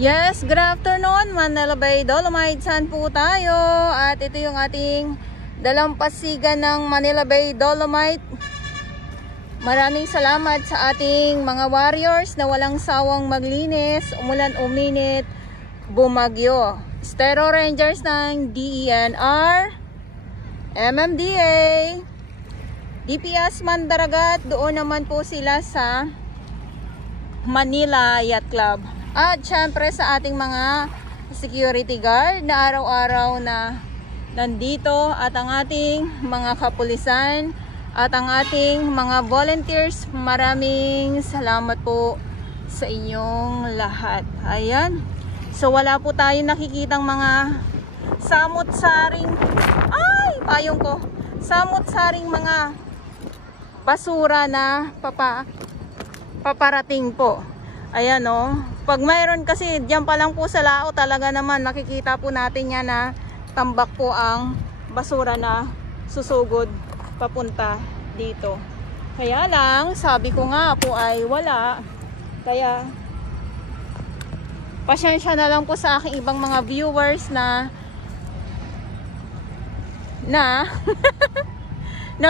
Yes, good afternoon, Manila Bay Dolomite. Saan po tayo? At ito yung ating dalampasigan ng Manila Bay Dolomite. Maraming salamat sa ating mga warriors na walang sawang maglinis, umulan uminit, bumagyo. Stero Rangers ng DENR, MMDA, DPS Mandaragat, doon naman po sila sa Manila Yacht Club. At syempre sa ating mga security guard na araw-araw na nandito, at ang ating mga kapulisan at ang ating mga volunteers, maraming salamat po sa inyong lahat. Ayan. So wala po tayong nakikitang mga samot-saring, ay, payong ko, samot-saring mga basura na paparating po. Ayan o. Pag mayroon kasi diyan pa lang po sa Lao, talaga naman makikita po natin yan na tambak po ang basura na susugod papunta dito. Kaya lang, sabi ko nga po ay wala. Kaya pasensya na lang po sa aking ibang mga viewers na na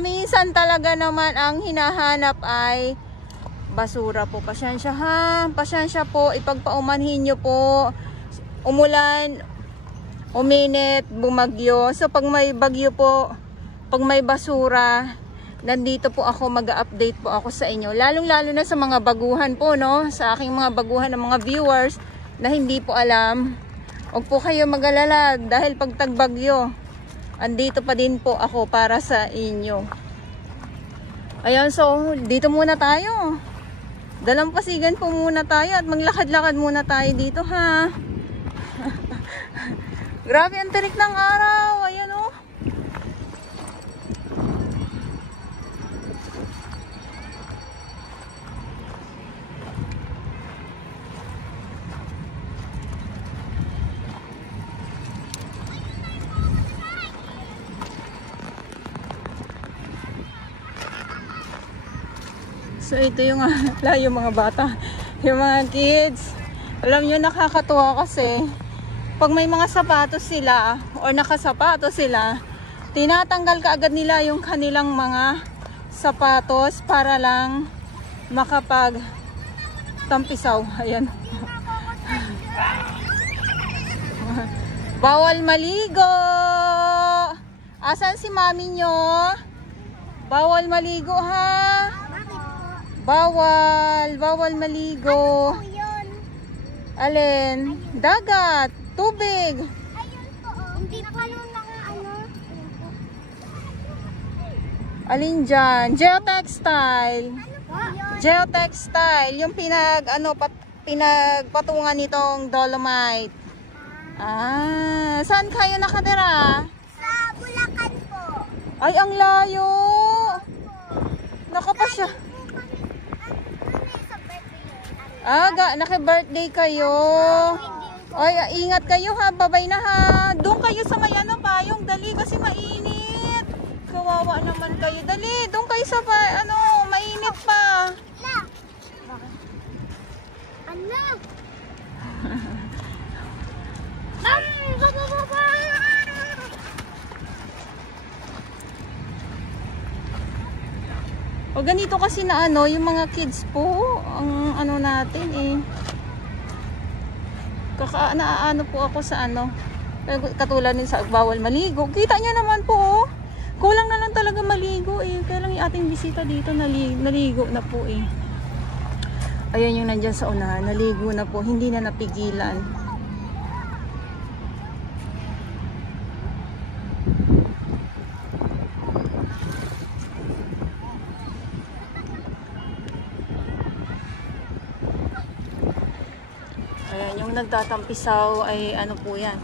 minsan talaga naman ang hinahanap ay basura po. Pasensya ha. Pasensya po. Ipagpaumanhin nyo po. Umulan, uminit, bumagyo. So pag may bagyo po, pag may basura, nandito po ako, mag-update po ako sa inyo. Lalong-lalo na sa mga baguhan po, no? Sa aking mga baguhan ng mga viewers na hindi po alam. Huwag po kayo mag-alala dahil pag tagbagyo, andito pa din po ako para sa inyo. Ayan, so dito muna tayo. Dalampasigan po muna tayo at maglakad-lakad muna tayo dito ha. Grabe ang tirik ng araw. Ayan o. So ito yung yung mga bata, yung mga kids. Alam nyo, nakakatuwa kasi pag may mga sapatos sila or nakasapatos sila, tinatanggal kaagad nila yung kanilang mga sapatos para lang makapag tampisaw. Ayan. Bawal maligo. Asan si mami nyo? Bawal maligo ha. Bawal maligo. Alin? Dagat, tubig. Ayun po. Hindi pa yung mga ano. Alin dyan? Geotextile. Geotextile. Yung pinagpatungan nitong Dolomite. Saan kayo nakatira? Sa Bulacan po. Ay, ang layo. Nakapasya. Naka-birthday kayo. Ay, ingat kayo ha. Babay na ha. Doon kayo sa may payong. Dali kasi mainit. Kawawa naman kayo. Dali, doon kayo sa mainit pa. Ano? O ganito kasi na yung mga kids po, ang natin eh. Naaano po ako sa katulad din sa bawal maligo. Kita nyo naman po, kulang na lang talaga maligo eh. Kaya lang yung ating bisita dito naligo na po eh. Ayan yung nandyan sa unahan, naligo na po, hindi na napigilan. Ayan, yung nagtatampisaw ay po yan,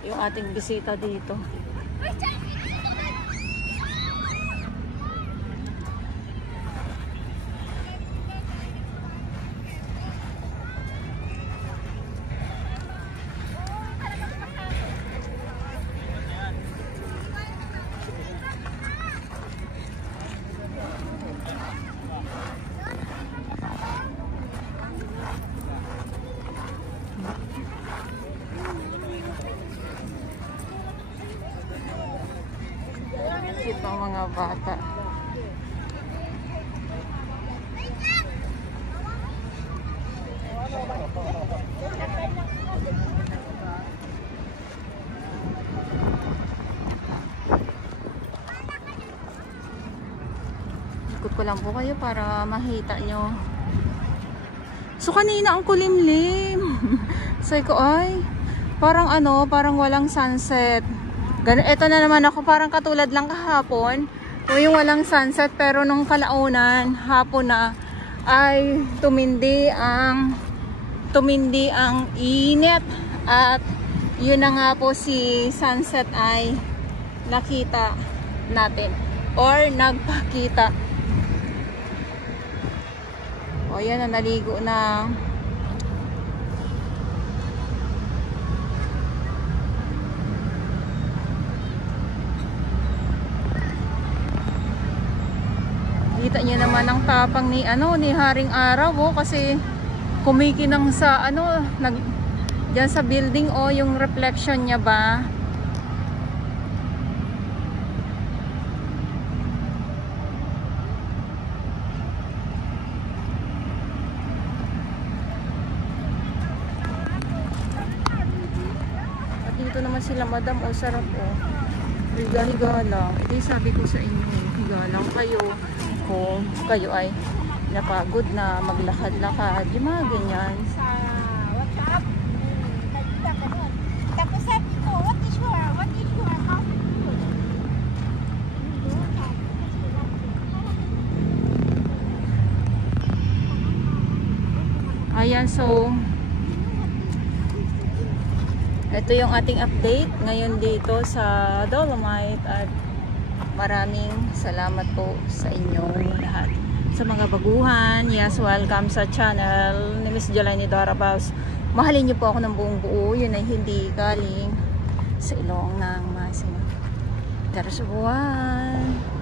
yung ating bisita dito. mga bata. Ikot ko lang po kayo para makita nyo. So kanina ang kulimlim. Say ko ay parang ano, parang walang sunset. Ito na naman ako, parang katulad lang kahapon. Yung walang sunset, pero nung kalaunan, hapon na, ay tumindi ang init. At yun na nga po, si sunset ay nakita natin. Or nagpakita. O yan na, naligo na. Kita niyo naman ang tapang ni Haring Araw, oh, kasi kumikinang sa diyan sa building, oh, yung reflection niya ba. At dito naman sila, madam, oh, sarap, oh. Higa-higa lang. Ito sabi ko sa inyo, higa lang kayo. Kung kayo ay napagod na maglakad-lakad, yung mga ganyan. Sa WhatsApp, nagkita ka nun. Tapos sabi ko, what is your house? Ayan, so ito yung ating update ngayon dito sa Dolomite, at maraming salamat po sa inyong lahat. Sa mga baguhan, yes, welcome sa channel ni Miss Jelani Dorabaus. Mahalin niyo po ako ng buong buo, yun ay hindi galing sa ilong ng masima. Pero sa buwan.